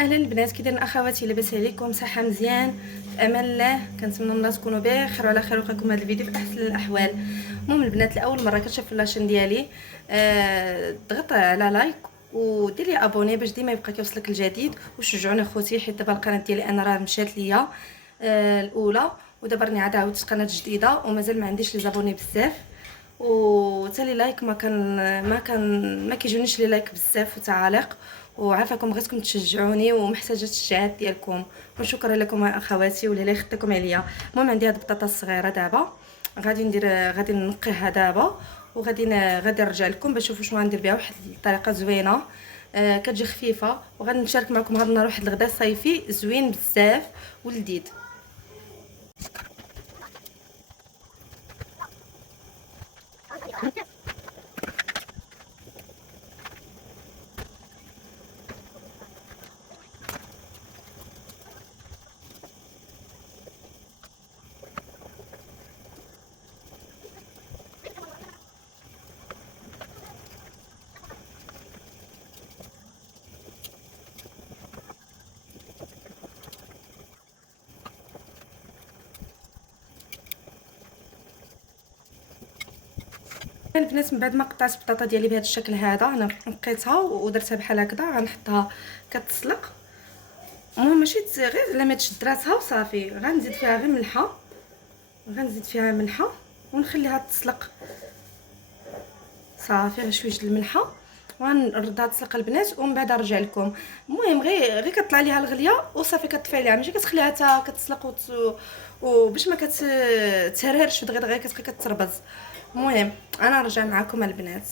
اهلا البنات، كي دايرين اخواتي؟ لاباس عليكم؟ صحه مزيان في امان الله. كنتمنى الله تكونوا بخير وعلى خير ويلقاكم هذا الفيديو في احسن الاحوال. المهم البنات، لاول مره كتشوف لاشين ديالي ضغط على لايك وديري ابوني باش ديما يبقى كيوصلك الجديد، وشجعوني اخوتي حيت دابا القناه ديالي انا راه مشات ليا الاولى، ودابا راني عاد عاودت قناه جديده ومازال ما عنديش لي زابوني بزاف، وتالي لايك ما كيجونيش لي لايك بزاف وتعاليق، وعافاكم بغيتكم تشجعوني ومحتاجه التشجيعات ديالكم، وشكرا لكم اخواتي ولا خدتكم عليا. المهم عندي هاد البطاطا الصغيره دابا غادي نقيها دابا، غادي نرجع لكم باش تشوفوا شنو غندير بها. واحد الطريقه زوينه كتجي خفيفه، وغادي نشارك معكم هذا النهار واحد الغداء صيفي زوين بزاف ولذيذ. البنات، من بعد ما قطعت البطاطا ديالي بهذا الشكل هذا، انا نقيتها ودرتها بحال هكذا، غنحطها كتسلق. المهم ماشي غير لما تشد راسها وصافي، غنزيد فيها غير ملحه، ونخليها تسلق صافي، غير شويه الملحه وغنردها تسلق البنات، ومن بعد نرجع لكم. المهم غير كطلع ليها الغليه وصافي كطفي عليها، ماشي كتخليها حتى كتسلق وباش ما كتهرهرش دغيا كتبقى كتربز. المهم انا نرجع معكم البنات.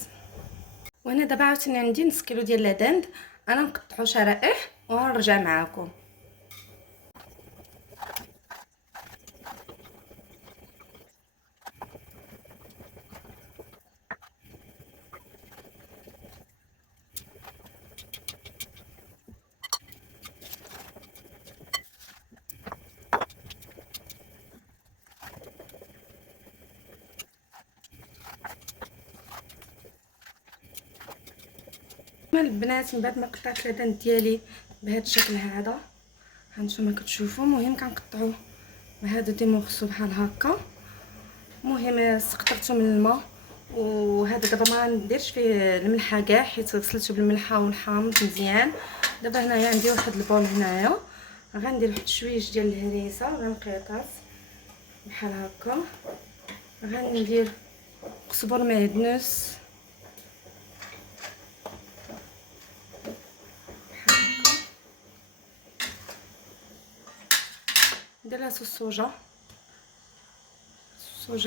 وهنا دابا عاوتاني عندي نص كيلو ديال العدند، انا نقطعو شرائح ونرجع معكم. البنات، من بعد ما قطعت العدند ديالي بهذا الشكل هذا، هانتوما كتشوفوا، المهم كنقطعوه بهذا دي مورسو بحال هكا. المهم سقطرته من الماء، وهذا دابا ما نديرش فيه الملحه كاع حيت غسلته بالملحه والحامض مزيان. دابا هنايا عندي واحد البول، هنايا غندير واحد شويش ديال الهريسه غنقيطات بحال هكا، غندير قزبر معدنوس ندير لها الصوجه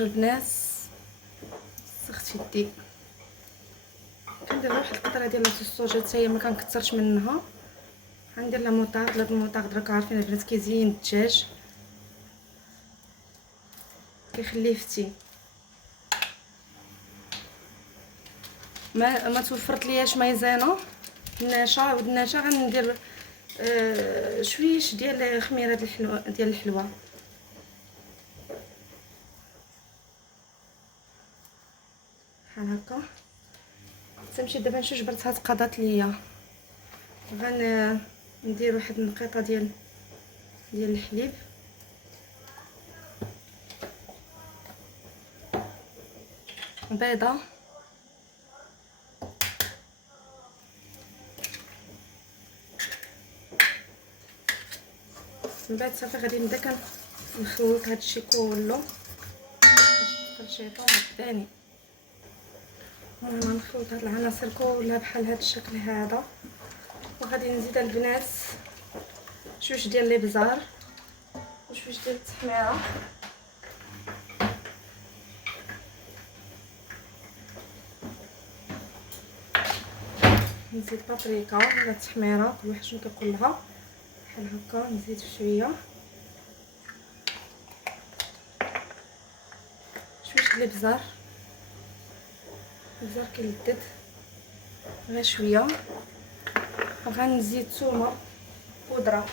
البنات، سخت يدي. كندير واحد القطره ديال الصوجه حتى هي ما كنكثرش منها. غندير لها موطاد، هاد الموطاد راكم عارفين البنات كيزين الدجاج، كيخليه فتي. ما توفرت لياش مايزينا الناشا، والناشا غندير شويش ديال خميره ديال الحلوه بحال هكا. تمشي دابا نشوف جبرتها تقادات ليا، ندير واحد النقيطه ديال الحليب، بيضه، من بعد صافي غادي نبدا كنخلط هادشي كله باش الفرشيطه غتباني. المهم نخلط هاد العناصر كلها بحال هاد الشكل هذا، وغادي نزيد البنات شويش ديال الابزار وشويش ديال التحميره، نزيد بابريكا ولا التحميره كل واحد شنو كيقول لها، بحال هكا نزيد شويه شويش ديال الابزار كيلذذ غير شويه. وغنزيد ثومه بودره،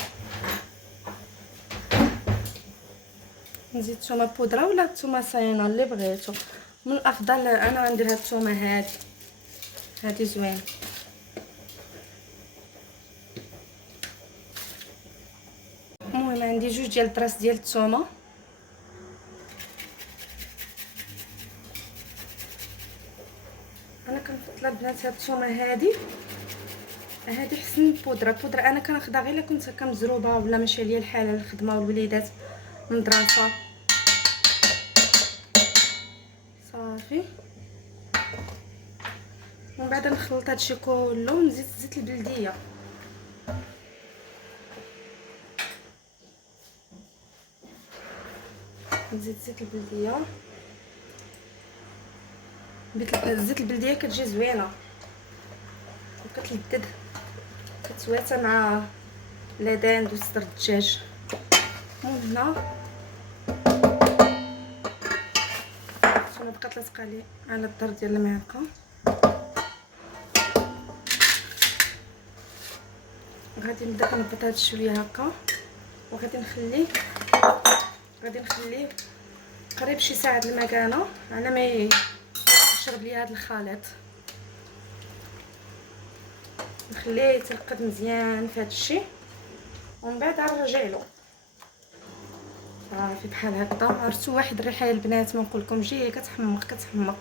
نزيد ثومه بودره ولا ثومه صاينه اللي بغيتو. من الافضل انا غندير هاد الثومه هادي زوين. عندي جوج ديال الطراس ديال الثومه. انا كنفضل البنات هاد الثومه هادي حسن بودره انا كناخدها غير الا كنت هكا مزروبه ولا ماشي عليا الحال على الخدمه والوليدات من المدرسه. صافي ومن بعد نخلط هادشي كله ونزيد زيت البلديه. نزيد زيت البلديه. زيت البلديه كتجي زوينه وكتلذذ، كتواتى مع لادان وصدر الدجاج. من هنا انا بقات لاصقه لي على الدار ديال المعلقه. غادي نبدا كنهبط هاد شويه هكا وغادي نخليه قريب شي ساعه د المكانه على ما يشرب لي هاد الخليط. نخليه يترقد مزيان في هاد الشيء ومن بعد نرجع له. صافي بحال هكا عرفتوا واحد الريحه البنات ما نقول لكم جي كتحمق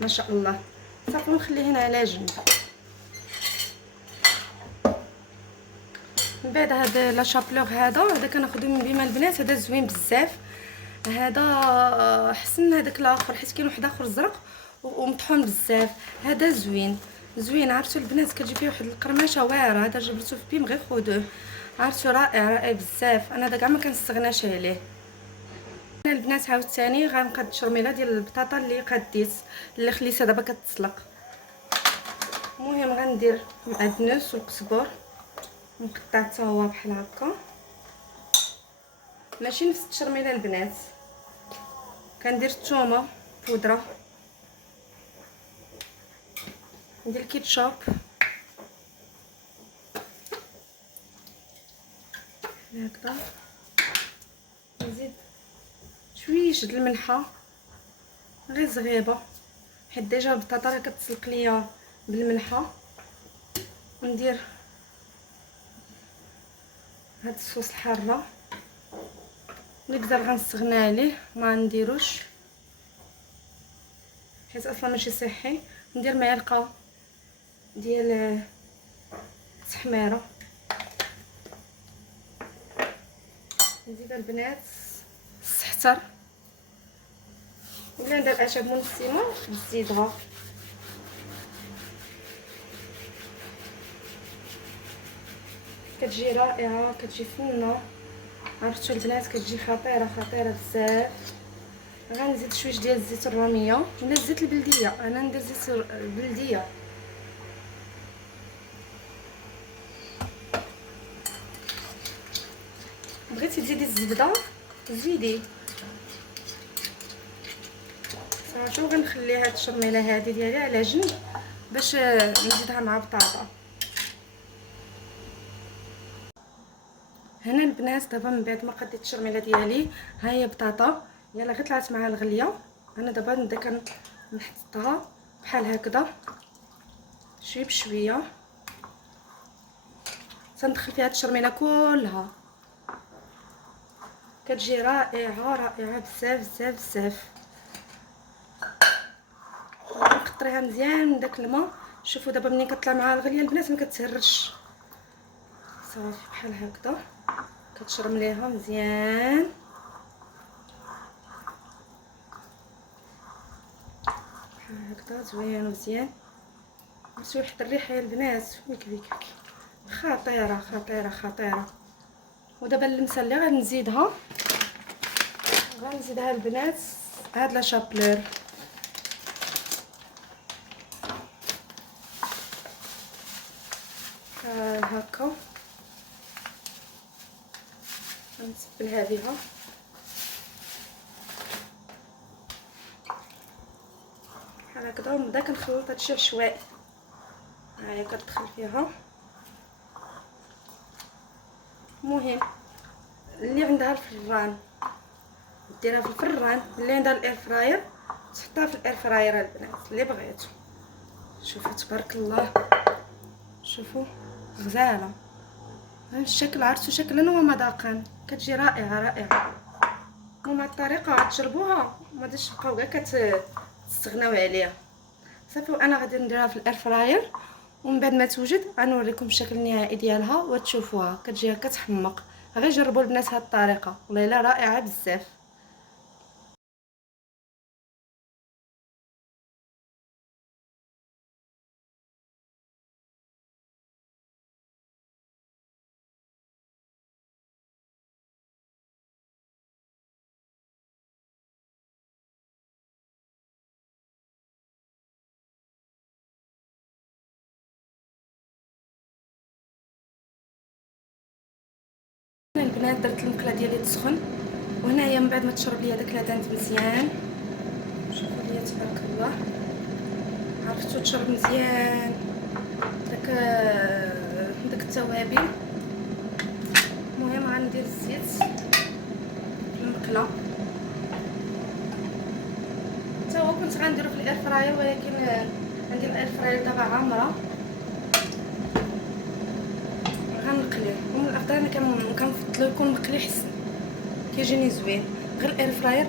ما شاء الله. صافي نخليه هنا على جنب. من بعد هذا لا شابلور هذا كناخذو من بما البنات. هذا زوين بزاف، هذا حسن هذاك الاخر حيت كاين واحد اخر زرق ومطحون بزاف. هذا زوين عرفتوا البنات كتجي فيه واحد القرمشه واعره. هذا جبرتو في بيم غير خذوه، عرفتوا رائع بزاف. انا داك ما كنستغناش عليه. انا البنات عاوتاني غنقاد الشرميله ديال البطاطا اللي قديت اللي خليتها دابا كتسلق. المهم غندير المعدنوس والقزبر مقطع حتى هو بحال هكا، ماشي نفس التشرميله البنات. كندير الثومه بودره، ندير الكيتشوب، هكذا نزيد شويه د الملحه غير زغيبه حيت ديجا البطاطا راه كتسلق ليا بالملحه. وندير هاد الصوص الحاره اللي نقدر غنستغنى عليه ما نديروش حيت اصلا ماشي صحي. ندير معلقه ديال التحميره، نزيد البنات السحتر ولا ندير اعشاب منسمه نزيدها. كتجي رائعه كتجي فنه عرفتوا البنات كتجي خطيره بزاف. غنزيد شويه ديال الزيت الروميه ولا الزيت البلديه. انا ندير زيت البلديه. بغيتي تزيدي الزبده زيدي. صافي وغنخلي هاد الشرميله هادي ديالي على جنب باش نزيدها مع بطاطا. هنا البنات دابا من بعد ما قديت الشرميله ديالي ها هي بطاطا يلا غير طلعت معها الغليه. انا دابا نبدا كنحطها بحال هكذا شويه بشويه، تندخل فيها الشرميله كلها. كتجي رائعه بزاف. نقطريها مزيان من داك الماء. شوفوا دابا ملي كطلع معها الغليه البنات ما كتهرش. صافي بحال هكذا كتشرمليها مزيان. بحال هكذا زوين مزيان. عرفتوا واحد الريحه البنات ويك خطيره. ودابا اللمسه اللي غنزيدها البنات هاد لا شابلور. هكا غنتبلها بها بحال هكذا ونبدا كنخلط هادشي عشوائي. ها هي كتدخل فيها. المهم اللي عندها الفران ديرها في الفران، اللي عندها الاير فراير تحطها في الاير فراير البنات اللي بغيتو. شوفوا تبارك الله، شوفوا غزاله الشكل عرفتو شكلا ومذاقا، كتجي رائعه رائعه. ومع الطريقه غتجربوها وما غاديش تبقاو كاع كتستغناو عليها. صافي وانا غادي نديرها في الاير فراير، ومن بعد ما توجد غنوريكم الشكل النهائي ديالها وتشوفوها كتجي كتحمق. غير جربوا البنات هاد الطريقه والله الا رائعه بزاف. هنا البنات درت المقله ديالي تسخن، وهنايا من بعد ما تشرب ليا داك لادانت مزيان. شوفوا ليا تبارك الله، عرفتو تشرب مزيان داك التوابل. المهم غندير الزيت في المقله، حتى هو كنت غنديرو في الاير فراير ولكن عندي الاير فراير دابا عامره غنقليه. ومن الافضل انا كنفضلو يكون مقلي حسن، كيجيني زوين. غير الاير فراير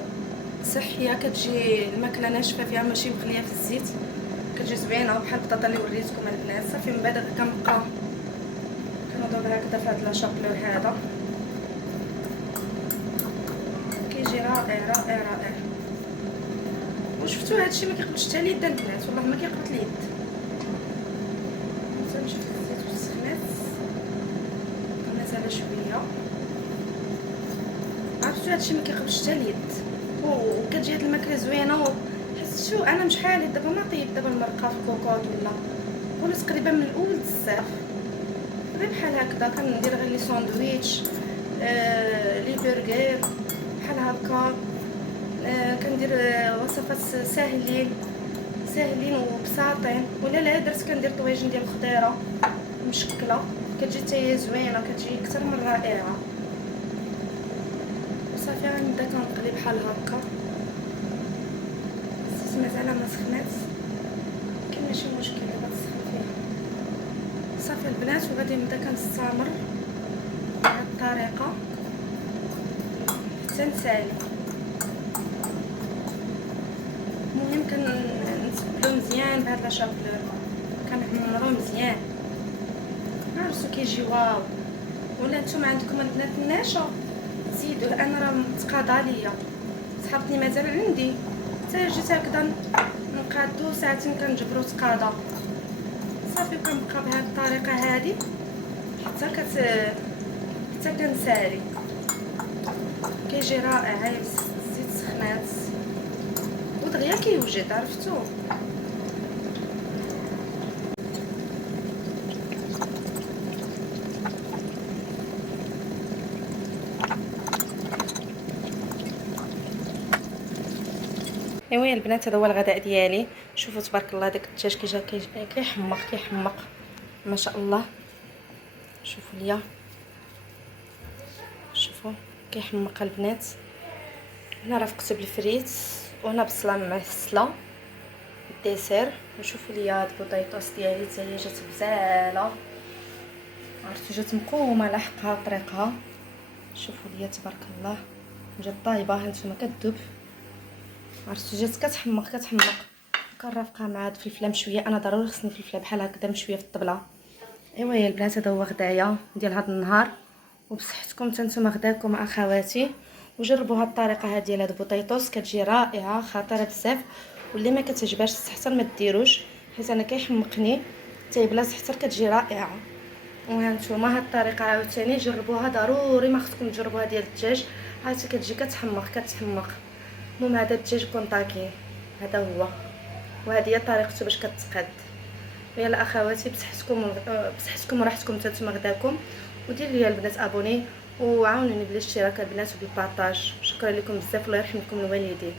صحيه، كتجي الماكله ناشفه فيها ماشي مقليه في الزيت، كتجي زوينه بحال البطاطا اللي وريتكم البنات. صافي من بعد كنبقى كنوضرب هكذا في هاد لاشابلور هذا، كيجي رائع رائع رائع. وشفتوا هادشي ما كيقبلش حتى اليد البنات، والله ما كيقبل اليد. نشوف الزيت والسخنات مازال شويه. عرفتوا هادشي ما كيقبلش حتى اليد، وكتجي هاد الماكله زوينه. حسيتو انا مشحال دابا ما طيب دابا المرقه في الكوكوط ولا تقريبا من الاول بزاف، غير بحال هكذا كندير غير لي ساندويتش لي برغر بحال هكا. كندير وصفات ساهلين وبساطين. ولا لا درت كندير طواجن ديال الخضيره مشكله، كتجي حتى هي زوينه، كتجي اكثر من رائعه. صافي غنبدا كنقلي بحال هكا. الزيت مازال ما سخنات، كاين ماشي مشكل دابا تسخن فيها. صافي البنات وغادي نبدا كنستمر بهاد الطريقه حتى نسالي. المهم كنتبلو مزيان بهاد لاشابلور، كنعمرو مزيان. عرفتو كيجي واو. ولا نتوما عندكم البنات الناشا زيدوه، انا راه متقاضى ليا صحابتني مازال عندي، حتى جيت هكذا نقادو ساعتين كنجبرو تقاضى. صافي كنبقى بهاد الطريقه هادي حتى كنسالي. كيجي رائع. الزيت سخنات ودغيا كيوجد، عرفتو. ايوا البنات هذا هو الغداء ديالي. شوفوا تبارك الله داك الدجاج كيحمق ما شاء الله. شوفوا ليا، شوفوا كيحمق البنات. هنا راه فقت بالفريت، وهنا بصله معسله الديسير. وشوفوا ليا هاد البطيطوس ديالي حتى هي جات غزاله، عرفتو جات مقومه على حقها وطريقها. شوفوا ليا تبارك الله جات طايبه، هانتوما كتذوب، عرفتو جات كتحمق كنرافقها مع هاد الفلفله مشويه. انا ضروري خصني فلفله بحال هكذا مشويه في الطبله. ايوا يا البنات هذا هو غدايا ديال هاد النهار، وبصحتكم حتى نتوما غداكم اخواتي. وجربوا هاد الطريقه هاد ديال هاد البطيطوس، كتجي رائعه خطيره بزاف. واللي ما كتعجبهاش حتى ما ديروش، حيت انا كيحمقني حتى بلاص حتى كتجي رائعه. وها نتوما هاد الطريقه عاوتاني جربوها ضروري، ما خصكم تجربوها ديال الدجاج، عاد كتجي كتحمق. المهم هذا الدجاج كونطاكي هذا هو، وهذه هي طريقته باش كتقاد. يلا اخواتي بصحتكم وراحتكم حتى نتوما غداكم. وديروا لي البنات ابوني، وعاونوني بالاشتراك البنات وبالبارطاج. شكرا لكم بزاف، الله يرحمكم الوالدين.